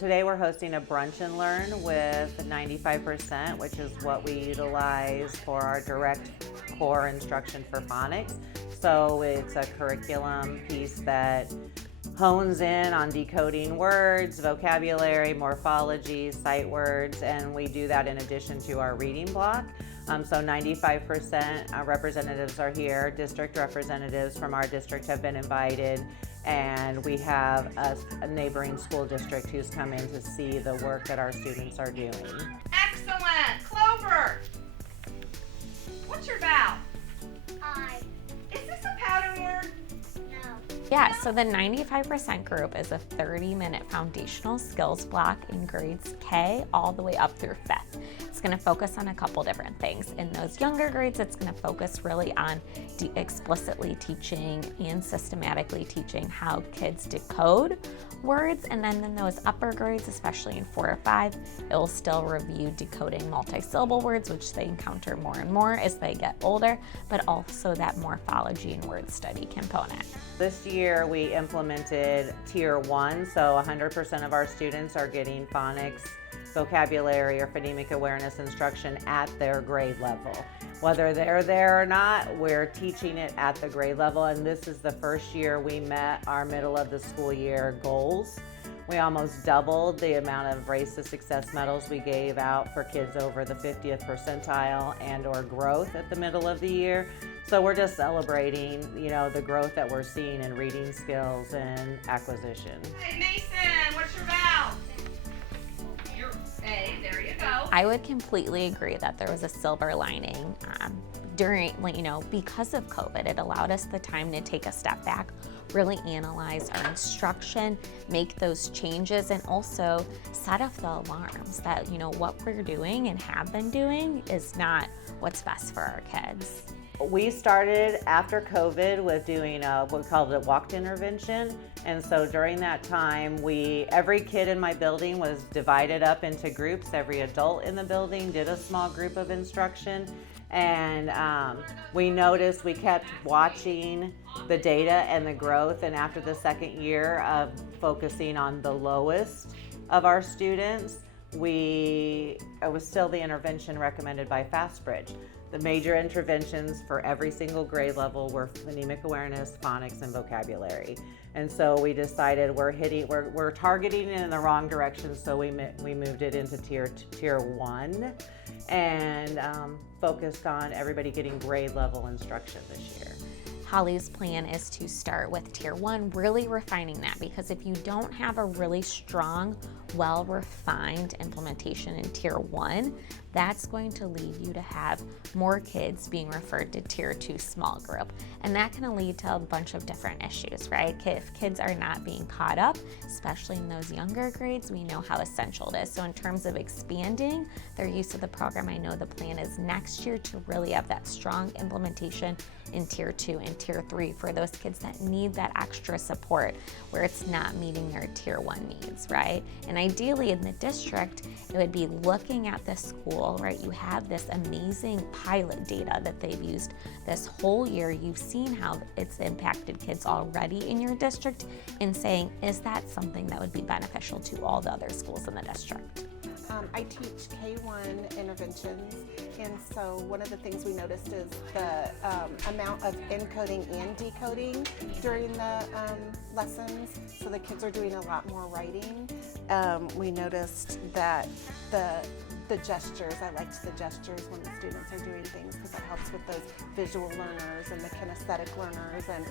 Today we're hosting a brunch and learn with 95%, which is what we utilize for our direct core instruction for phonics. So it's a curriculum piece that hones in on decoding words, vocabulary, morphology, sight words, and we do that in addition to our reading block. So 95% representatives are here. District representatives from our district have been invited, and we have a neighboring school district who's come in to see the work that our students are doing. Excellent! Clover! What's your vowel? I. Is this a pattern word? No. Yeah, so the 95% group is a 30-minute foundational skills block in grades K all the way up through 5th. It's going to focus on a couple different things. In those younger grades, it's going to focus really on explicitly teaching and systematically teaching how kids decode words. And then in those upper grades, especially in 4 or 5, it will still review decoding multisyllable words, which they encounter more and more as they get older, but also that morphology and word study component. This year we implemented Tier 1, so 100% of our students are getting phonics, vocabulary, or phonemic awareness instruction at their grade level. Whether they're there or not, we're teaching it at the grade level, and this is the first year we met our middle of the school year goals. We almost doubled the amount of Race to Success medals we gave out for kids over the 50th percentile and or growth at the middle of the year. So we're just celebrating, the growth that we're seeing in reading skills and acquisition. Hey, Mason, what's your vowel? Your A, there you go. I would completely agree that there was a silver lining during, because of COVID. It allowed us the time to take a step back, really analyze our instruction, make those changes, and also set off the alarms that, what we're doing and have been doing is not what's best for our kids. We started after COVID with doing what we called a walked intervention. And so during that time, every kid in my building was divided up into groups. Every adult in the building did a small group of instruction. And we noticed we kept watching the data and the growth. And after the second year of focusing on the lowest of our students, it was still the intervention recommended by FastBridge. The major interventions for every single grade level were phonemic awareness, phonics, and vocabulary. And so we decided we're targeting it in the wrong direction, so we moved it into tier 1 and focused on everybody getting grade level instruction this year. Holly's plan is to start with Tier 1, really refining that, because if you don't have a really strong, well-refined implementation in Tier 1, that's going to lead you to have more kids being referred to Tier 2 small group. And that can lead to a bunch of different issues, right? If kids are not being caught up, especially in those younger grades, we know how essential it is. So in terms of expanding their use of the program, I know the plan is next year to really have that strong implementation in Tier 2 and Tier 3 for those kids that need that extra support where it's not meeting their Tier 1 needs, right? And ideally in the district, it would be looking at the school, right? You have this amazing pilot data that they've used this whole year. You've seen how it's impacted kids already in your district, and saying, is that something that would be beneficial to all the other schools in the district? I teach K-1 interventions, and so one of the things we noticed is the amount of encoding and decoding during the lessons. So the kids are doing a lot more writing. We noticed that the gestures, I liked the gestures when the students are doing things, because it helps with those visual learners and the kinesthetic learners, and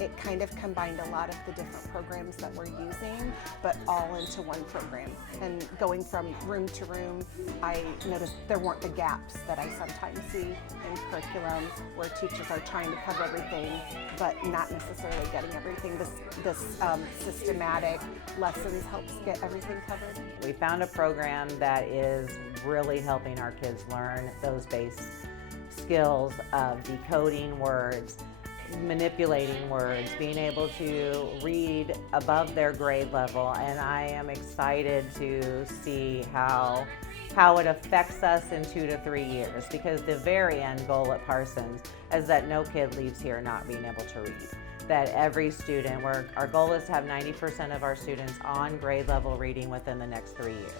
it kind of combined a lot of the different programs that we're using, but all into one program. And going from room to room, I noticed there weren't the gaps that I sometimes see in curriculum where teachers are trying to cover everything, but not necessarily getting everything. This systematic lessons helps get everything covered. We found a program that is really helping our kids learn those base skills of decoding words, manipulating words, being able to read above their grade level, and I am excited to see how it affects us in 2 to 3 years, because the very end goal at Parsons is that no kid leaves here not being able to read. that every student, our goal is to have 90% of our students on grade level reading within the next 3 years.